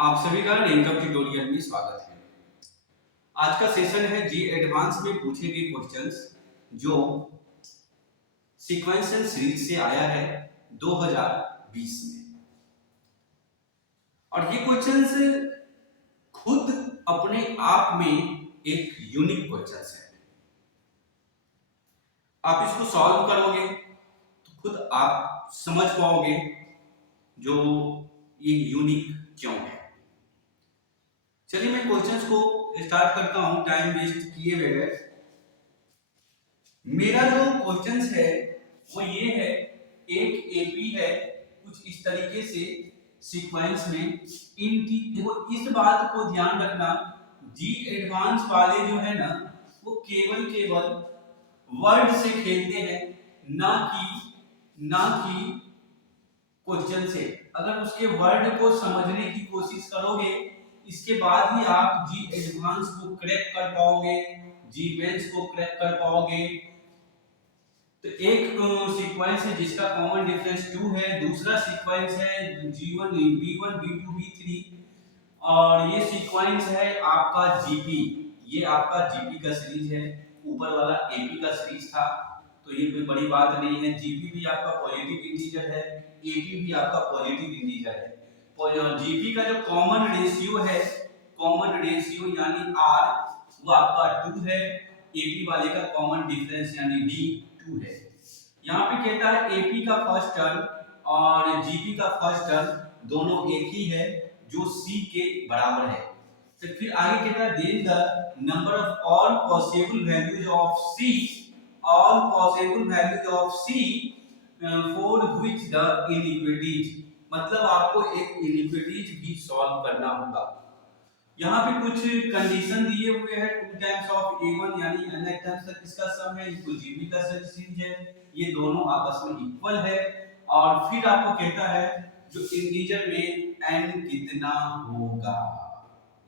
आप सभी का इनकम ट्यूटोरियल में स्वागत है। आज का सेशन है जी एडवांस में पूछे गए क्वेश्चंस जो सीक्वेंशियल सीरीज से आया है 2020 में। और ये क्वेश्चंस खुद अपने आप में एक यूनिक क्वेश्चंस है। आप इसको सॉल्व करोगे तो खुद आप समझ पाओगे जो ये यूनिक क्यों है। चलिए मैं क्वेश्चंस को स्टार्ट करता हूं टाइम वेस्ट किए बगैर। मेरा जो क्वेश्चंस है वो ये है, एक एपी है कुछ इस तरीके से सीक्वेंस में देखो इस बात को ध्यान रखना, जी एडवांस वाले जो है ना वो केवल वर्ड से खेलते हैं, ना कि क्वेश्चन से। अगर उसके वर्ड को समझने की कोशिश करोगे इसके बाद ही आप जी एडवांस को क्रैक कर पाओगे, जी मेंस को क्रैक कर पाओगे। तो एक सीक्वेंस है जिसका कॉमन डिफरेंस 2 है, दूसरा सीक्वेंस है G1 B1 B2 B3 और ये सीक्वेंस है आपका जीपी। ये आपका जीपी का सीरीज है, ऊपर वाला एपी का सीरीज था तो ये कोई बड़ी बात नहीं है। जीपी भी आपका पॉजिटिव इंटीजर है, एपी भी आपका पॉजिटिव इंटीजर है। जीपी का जो कॉमन रेशियो यानी आर वो आपका 2 है, एपी वाले का कॉमन डिफरेंस यानी डी 2 है। यहाँ पे कहता है एपी का फर्स्ट टर्म और जीपी का फर्स्ट टर्म दोनों एक ही है जो सी के बराबर है। तो फिर आगे कहता है then the number of all possible values of c for which the inequalities, मतलब आपको एक इनइक्वालिटीज भी सॉल्व करना होगा। यहाँ पे कुछ कंडीशन दिए हुए हैं, 2 टाइम्स ऑफ a1 यानी n टाइम्स तक इसका सम है, इसको जीबी का सीरीज है, ये दोनों आपस में इक्वल है। और फिर आपको कहता है जो इंटीजर में n कितना होगा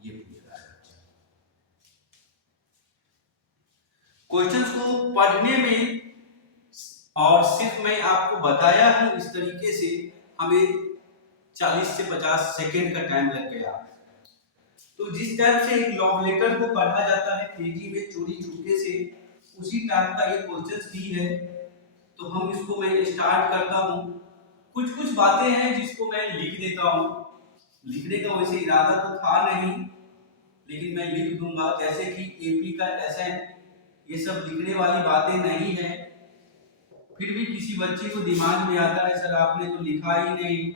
ये पूछ रहा है। क्वेश्चंस को पढ़ने में और सिर्फ मैं आपको बताया हूं इस तरीके से हमें 40 से 50 सेकंड का टाइम लग गया। तो जिस टाइप से एक लव लेटर को पढ़ा जाता है तेजी में चोरी चुपके से, उसी टाइप का ये क्वेश्चन भी है। तो हम इसको मैं स्टार्ट करता हूँ। कुछ बातें हैं जिसको मैं लिख देता हूँ, लिखने का वैसे इरादा तो था नहीं लेकिन मैं लिख दूंगा, जैसे कि एपी का एसएन, ये सब लिखने वाली बातें नहीं है। फिर भी किसी बच्चे को दिमाग में आता है सर आपने तो लिखा ही नहीं,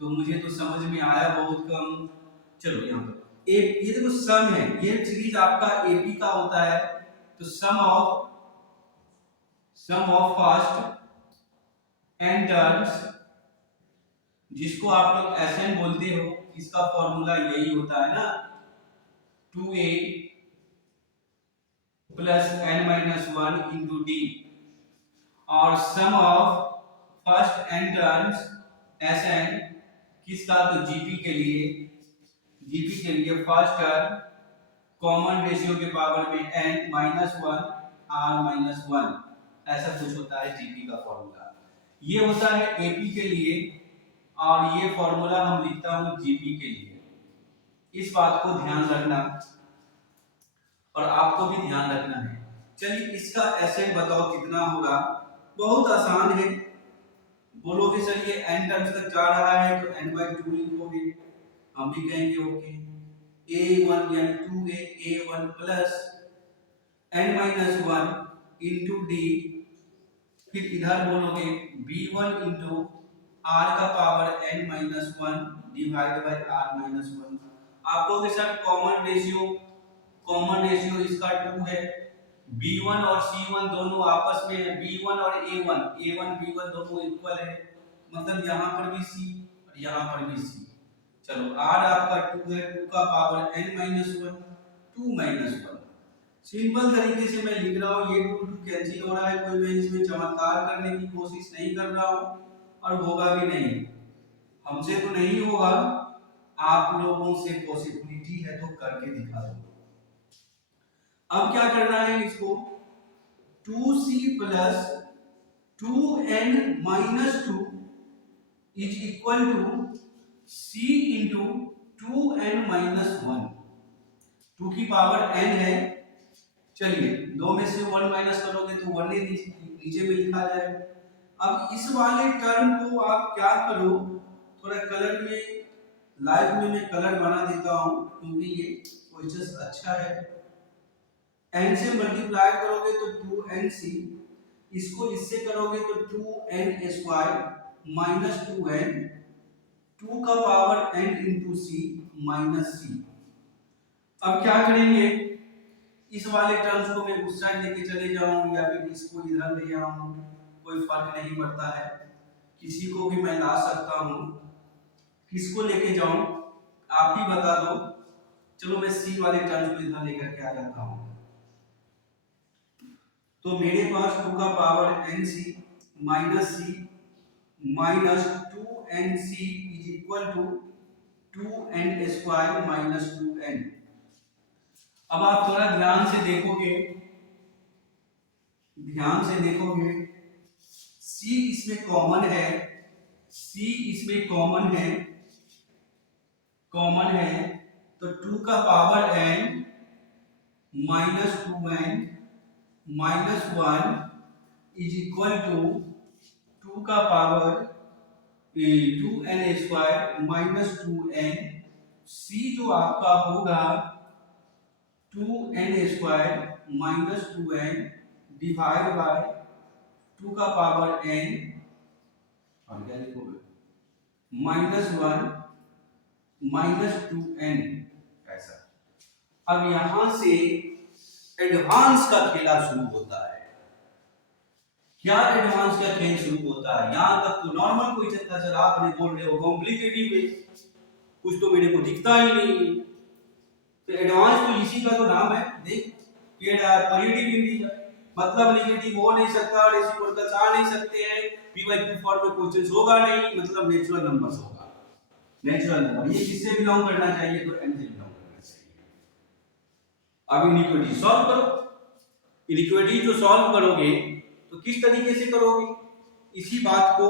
तो मुझे तो समझ में आया बहुत कम। चलो यहाँ पर ये देखो सम है, ये सीरीज आपका एपी का होता है। तो सम ऑफ फर्स्ट एन टर्म्स, जिसको आप लोग एसएन बोलते हो, इसका फॉर्मूला यही होता है ना, 2a plus n minus 1 into D. और sum of first N terms S N किसका, तो जीपी के लिए फर्स्ट टर्म कॉमन रेशियो के पावर में n माइनस 1 r माइनस 1, ऐसा कुछ होता है जीपी का फॉर्मूला। ये होता है एपी के लिए और ये फॉर्मूला हम लिखता हूं जीपी के लिए। इस बात को ध्यान रखना और आपको भी ध्यान रखना है। चलिए इसका एसएन बताओ कितना होगा, बहुत आसान है। बोलोगे सर ये n टर्म्स तक जा रहा है तो n/2 लिखोगे, हम भी कहेंगे ओके। a1 यानी 2a a1 plus n-1 into D, फिर इधर बोलोगे b1 इंटू r का power n-1 divide by r-1। आप कहोगे सर कॉमन रेशियो इसका 2 है, b1 और c1 दोनों आपस में है, b1 और a1 b1 दोनों इक्वल है, मतलब यहाँ पर भी c और यहाँ पर भी c। चलो r आपका 2 है, 2 का पावर n-1 2-1। सिंपल तरीके से मैं लिख रहा हूँ, ये 2 कैंसिल हो रहा है, कोई मैं इसमें चमत्कार करने की कोशिश नहीं कर रहा हूँ और होगा भी नहीं, हमसे तो नहीं होगा, आप लोगों से पॉसिबिलिटी है तो करके दिखा दो। अब क्या करना है, इसको 2c plus 2n minus 2 is equal to c into 2n-1, 2 की पावर n है। चलिए 2 में से 1 माइनस करोगे तो 1 ही नीचे में लिखा जाएगा। अब इस वाले टर्म को आप क्या करो, थोड़ा कलर में, लाइव में मैं कलर बना देता हूं क्योंकि ये क्वेश्चन अच्छा है। n से मल्टीप्लाई करोगे तो 2nc, इसको इससे करोगे तो 2n स्क्वायर माइनस 2n, 2 का पावर n इंटू सी माइनस सी। अब क्या करेंगे, इस वाले टर्म्स को मैं उस साइड लेके चले जाऊं या फिर इसको इधर ले आऊं, कोई फर्क नहीं पड़ता है, किसी को भी मैं ला सकता हूं। किसको लेके जाऊं आप ही बता दो। चलो मैं सी वाले टर्म्स को इधर लेकर के आ जाता हूं। तो मेरे पास 2 का power nc minus c minus 2nc is equal to 2n square minus 2n। अब आप थोड़ा ध्यान से देखोगे, c इसमें कॉमन है, तो 2 का power n minus 2n minus 1 is equal to 2 का power 2n square minus 2n। c जो आपका होगा 2n square minus 2n divide by 2 का पावर n और क्या लिखोगे माइनस 1 माइनस 2n ऐसा। अब यहां से एडवांस का खेला शुरू होता है। क्या एडवांस का खेल शुरू होता है? यहां तक तो नॉर्मल क्वेश्चन था, चल आपने बोल रहे हो कॉम्प्लिकेटेड में, कुछ तो मेरे को दिखता ही नहीं। तो एडवांस तो इसी का तो नाम है। देख पॉजिटिव इंटीजर मतलब नेगेटिव हो नहीं सकता और रेसिप्रोकल आ नहीं सकते हैं, पीवाईक्यू फॉर्म में क्वेश्चन होगा नहीं, मतलब नेचुरल नंबर्स होगा। नेचुरल नंबर ये किससे बिलोंग करना चाहिए? तो n से बिलोंग करना चाहिए। अब इनइक्विटी सॉल्व करो। इनइक्विटी जो सॉल्व करोगे तो किस तरीके से करोगे, इसी बात को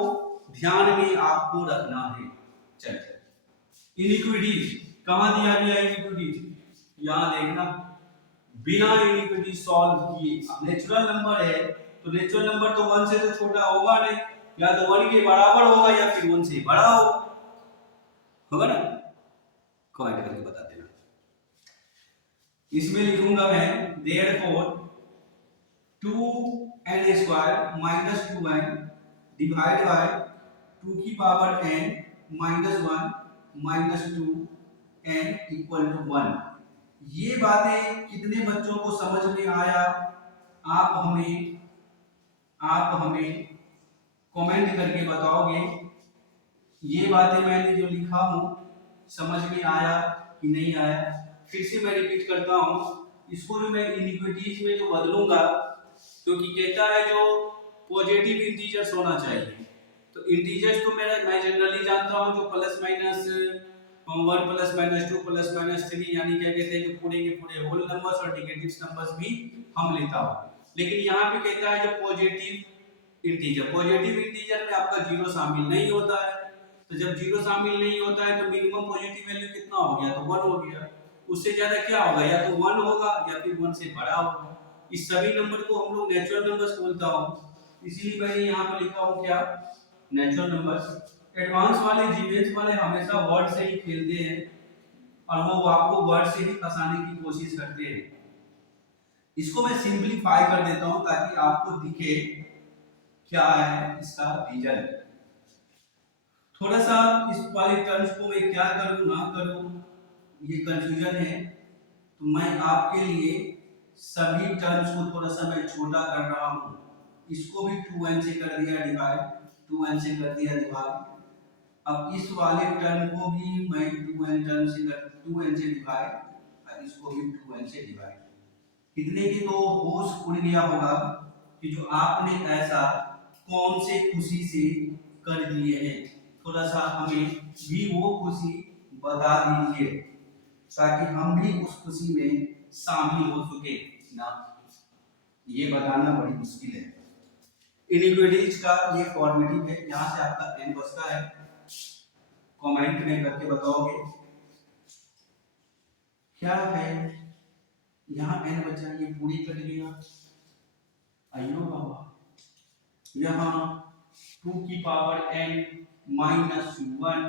ध्यान में आपको रखना है। चलिए इनइक्विटीज कहां दिया गया? इनइक्विटीज यहां देखना, बिना इनइक्विटी सॉल्व किए। अब नेचुरल नंबर है तो नेचुरल नंबर तो 1 से तो छोटा होगा नहीं, या तो 1 के बराबर होगा या फिर 1 से बड़ा होगा ना। कमेंट करके बता देना। इसमें लिखूंगा मैं therefore 2n square minus 2n divide by 2 की power n minus 1 minus 2n equal to 1। ये बातें कितने बच्चों को समझ में आया? आप हमें कमेंट करके बताओगे। ये बातें मैंने जो लिखा हूं समझ में आया कि नहीं आया? फिर से मैं रिपीट करता हूं, इसको जो मैं इनइक्विटीज में जो बदलूंगा, क्योंकि कहता है जो पॉजिटिव इंटीजर्स होना चाहिए, तो इंटीजर्स तो मैं जनरली जानता हूं जो plus minus 1 plus minus 2 plus minus 3, यानी क्या कहते हैं कि पूरे के पूरे होल नंबर्स और नेगेटिव नंबर्स भी हम लेता हूं। लेकिन यहाँ पे कहता है जो पॉजिटिव इंटीजर में आपका जीरो शामिल नहीं होता है। तो जब जीरो शामिल नहीं होता है तो मिनिमम पॉजिटिव वैल्यू कितना हो गया? तो 1 हो गया। उससे ज्यादा क्या होगा? या तो 1 होगा या फिर 1 से बड़ा होगा। इस सभी नंबर को हम लोग नेचुरल नंबर्स बोलता हूं, इसीलिए मैंने यहाँ पे लिखा हूं क्या? Natural numbers. एडवांस वाले जीवेंस वाले हमेशा वर्ड से ही खेलते हैं और वो आपको वर्ड से ही फंसाने की कोशिश करते हैं। इसको मैं सिंपलीफाई कर देता हूं ताकि आपको दिखे क्या है इसका रिजल्ट। थोड़ा सा इस वाले टर्म्स को मैं क्या करूं ना करूं ये कंफ्यूजन है, तो मैं आपके लिए सभी टर्म्स को थोड़ा सा मैं छोटा कर रहा हूं। इसको भी 2n से कर दिया डिवाइड, 2n से कर दिया डिवाइड। अब इस वाले टर्म को भी मैं 2n से डिवाइड और इसको भी 2n से डिवाइड। कितने की तो होश उड़ गया होगा कि जो आपने ऐसा कौन से खुशी से कर दिए हैं। थोड़ा सा हमें भी वो खुशी बता दीजिए ताकि हम भी उस खुशी में शामिल हो सके ना। ये बताना बड़ी मुश्किल है। इनइक्विटीज का ये फॉर्मेटिव है, यहाँ से आपका n बचता है। कमेंट में करके बताओगे। क्या है, यहाँ n बचा, ये पूरी कट गया, आइयो बाबा, यहाँ 2 की पावर n माइनस 1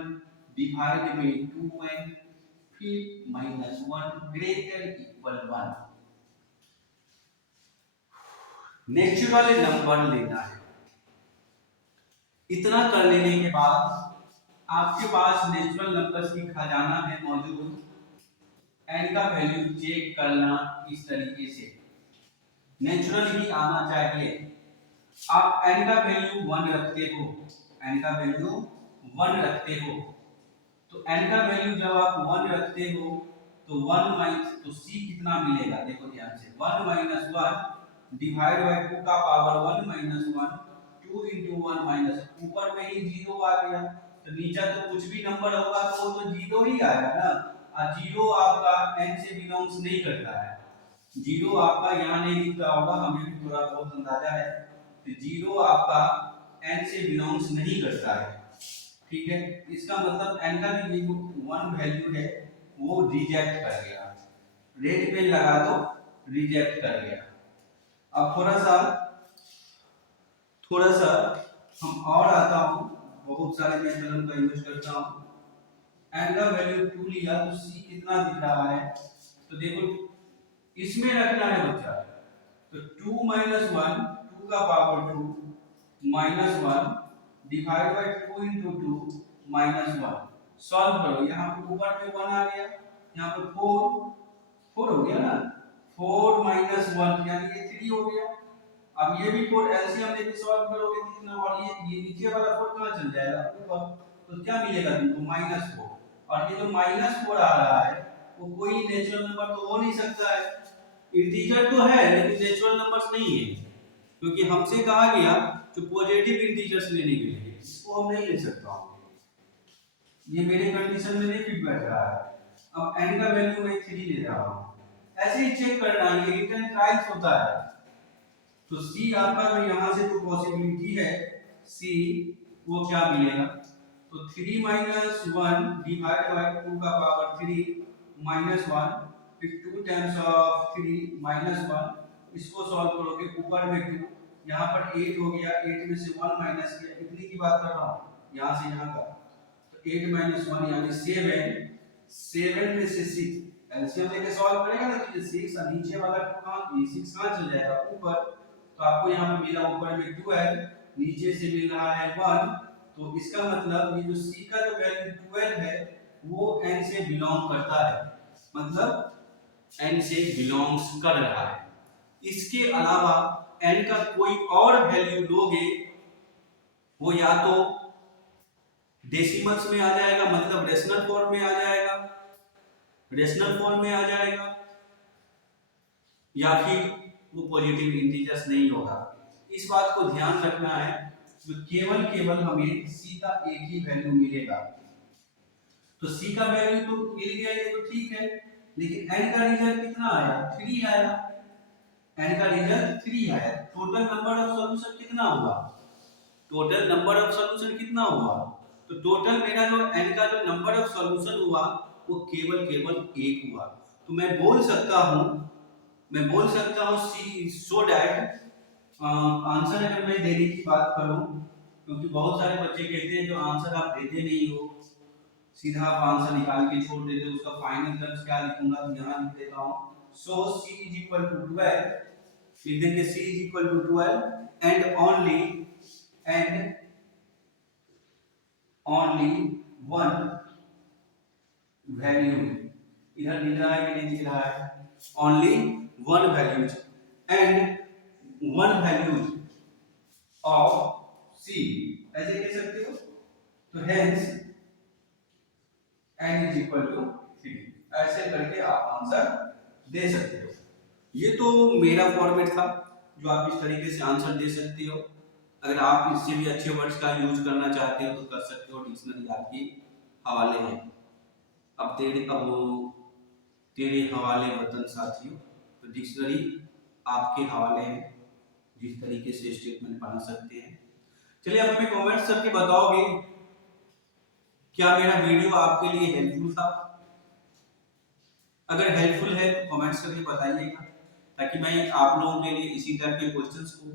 डिवाइड में 2n फिर minus 1 greater equal 1। Natural number लेना है। इतना कर लेने के बाद आपके पास नेचुरल नंबर्स की खजाना है मौजूद, n का वैल्यू चेक करना इस तरीके से, नेचुरल ही आना चाहिए। आप n का वैल्यू 1 रखते हो, n का वैल्यू 1 रखते हो, तो n का वैल्यू जब आप 1 रखते हो तो 1 माइनस, तो c कितना मिलेगा, देखो ध्यान से, 1 माइनस 1 डिवाइड बाय 2 का पावर 1 माइनस 1, 2 into 1 माइनस, ऊपर में ही 0 आ गया, तो नीचे तो कुछ भी नंबर होगा तो वो तो 0 ही आएगा ना, और 0 आपका n से बिलोंग्स नहीं करता है, 0 आपका यहाँ नहीं दिख रहा होगा, हमें भी थोड़ा बहुत अंदाजा है, तो 0 आपका n से बिलोंग्स नहीं करता है, ठीक है। इसका मतलब n का जो 1 वैल्यू है वो रिजेक्ट कर गया, रेड पेन लगा दो, रिजेक्ट कर गया। अब थोड़ा सा हम और आता हूँ, बहुत सारे मेथड का यूज करता हूँ। n का वैल्यू 2 लिया तो c कितना दिख रहा है, तो देखो इसमें रखना है बच्चा, तो 2 माइनस 1, 2 का power 2 minus 1 divide by 2 into 2 minus 1, solve करो, यहाँ पे ऊपर में 1 आ गया, यहाँ पे 4 हो गया ना, 4 माइनस 1 यानी ये 3 हो गया। अब ये भी 4 एलसीएम लेके सॉल्व करोगे कितना, और ये नीचे वाला 4 कहां चल जाएगा ऊपर, तो क्या मिलेगा तुमको -4, और ये जो -4 आ रहा है वो कोई नेचुरल नंबर तो हो नहीं सकता है, इंटीजर तो है लेकिन नेचुरल नंबर्स नहीं है, क्योंकि हमसे कहा गया जो पॉजिटिव इंटीजर्स लेने के लिए, इसको हम नहीं ले सकता हूं, ये मेरे कंडीशन में नहीं फिट बैठ रहा है। अब n का वैल्यू मैं 3 ले रहा हूं, ऐसे ही चेक करना, ये रिटर्न ट्रायल्स होता है, तो c आपका जो यहां से तो पॉसिबिलिटी है c वो क्या मिलेगा, तो 3 माइनस 1 डिवाइड बाय 2 का पावर 3 माइनस 1 फिर 2 टाइम्स ऑफ 3 माइनस 1, इसको सॉल्व करोगे ऊपर में 2, यहां पर 8 हो गया, 8 में से 1 माइनस किया, इतनी की बात कर रहा हूं यहां से यहां का, तो 8 माइनस 1 यानी 7, 7 में से 6 एलसीएम लेके सॉल्व करेगा ना, तो ये 6 और नीचे वाला 2 कहां, ये 6 कहां चल जाएगा ऊपर, तो आपको यहां पे मिला ऊपर में 12, नीचे से मिल रहा है 1, तो इसका मतलब ये जो c का जो वैल्यू 12 है वो n से बिलोंग करता है, मतलब n से बिलोंग्स कर रहा है। इसके अलावा n का कोई और वैल्यू लोगे वो या तो डेसिमल्स में आ जाएगा, मतलब रेशनल फॉर्म में आ जाएगा, रेशनल फॉर्म में आ जाएगा, या फिर वो पॉजिटिव इंटीजर्स नहीं होगा। इस बात को ध्यान रखना है, तो केवल हमें c का एक ही वैल्यू मिलेगा, तो c का वैल्यू तो मिल गया, ये तो ठीक है, लेकिन n का रिजल्ट कितना आया, 3 आया, n का रिजल्ट 3 आया, टोटल नंबर ऑफ सॉल्यूशन कितना हुआ, टोटल नंबर ऑफ सॉल्यूशन कितना हुआ, तो टोटल मेरा जो n का जो नंबर ऑफ सॉल्यूशन हुआ वो केवल 1 हुआ, तो मैं बोल सकता हूं सी सो दैट आंसर अगर मैं देने की बात करूं, क्योंकि बहुत सारे बच्चे कहते हैं जो आंसर आप देते नहीं हो, सीधा आप आंसर निकाल के छोड़ देते हो, उसका फाइनल टर्म्स क्या लिखूंगा, तो यहां लिख देता हूं, सो c = 12, लिख देंगे c = 12 and only one value, इधर दिख रहा है कि नहीं दिख रहा है, only one value and one value of c, ऐसे कह सकते हो, तो hence n = 3, ऐसे करके आप आंसर दे सकते हो। ये तो मेरा फॉर्मेट था जो आप इस तरीके से आंसर दे सकते हो, अगर आप इससे भी अच्छे वर्ड्स का यूज करना चाहते हो तो कर सकते हो, डिक्शनरी आपके हवाले है। अब तेरे हवाले वतन साथियों, तो डिक्शनरी आपके हवाले है, जिस तरीके से स्टेटमेंट बना सकते हैं। चलिए अब हमें कमेंट्स करके बताओगे क्या मेरा वीडियो आपके लिए हेल्पफुल था। अगर हेल्पफुल है तो कमेंट्स करके बताइएगा, ताकि मैं आप लोगों के लिए इसी टाइप के क्वेश्चंस को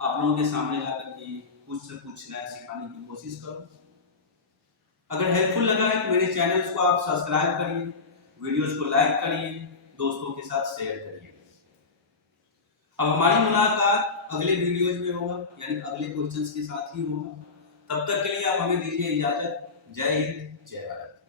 आप लोगों के सामने ला करके कुछ से कुछ नया सिखाने की कोशिश करूं। अगर हेल्पफुल लगा है तो मेरे चैनल्स को आप सब्सक्राइब करिए, वीडियोस को लाइक करिए, दोस्तों के साथ शेयर करिए। अब हमारी मुलाकात अगले वीडियोज में होगा, यानी अगले क्वेश्चंस के साथ ही होगा। तब तक के लिए आप हमें दीजिए इजाजत। जय हिंद, जय भारत।